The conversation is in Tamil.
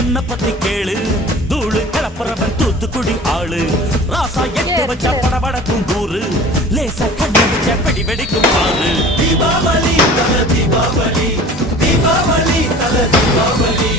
என்ன பத்தி கேளு தூளு கிளப்புறவன் தூத்துக்குடி ஆளு ராசா எட்டு வச்ச படபடக்கும் கூறு லேசா கண்ணு வச்ச வெடி வெடிக்கும் ஆறு தீபாவளி தல தீபாவளி தீபாவளி தல தீபாவளி